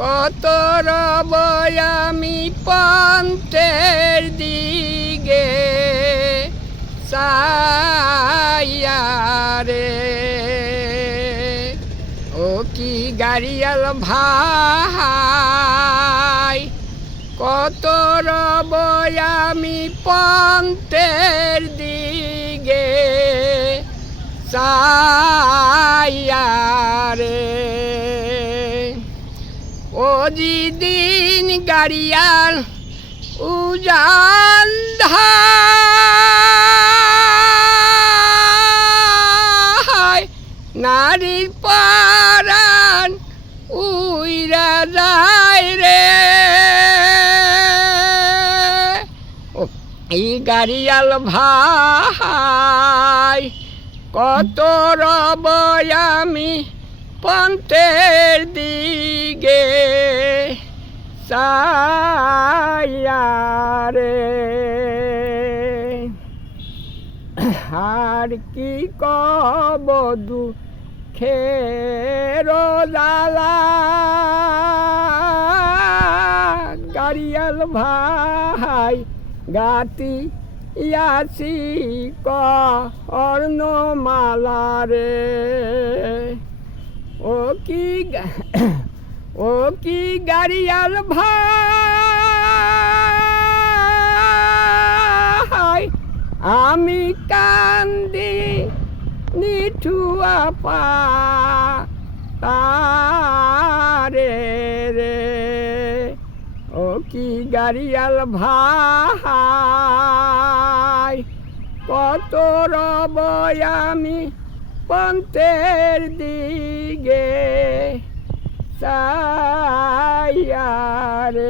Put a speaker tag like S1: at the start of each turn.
S1: কত রব আমি পন্থের চাইয়া রে ও কি গাড়িয়াল ভাই, কত রব আমি পন্থের দিকে চাইয়া দিন গাড়িয়াল উজান নারীর পারান উইরা যায় রে। এই গাড়িয়াল ভাই, কত রব আমি পন্থের দিকে চাইয়া রে আর কি কবদু খের জালা গাড়িয়াল ভাই, গাতি ইয়াছি কর্ণমালা রে। ও কি ও কি গাড়িয়াল ভাই? আমি কান্দি নিঠুয়া পা তারে রে। ও কি গাড়িয়াল ভাই? কত রব আমি পন্থের দিকে চাইয়া রে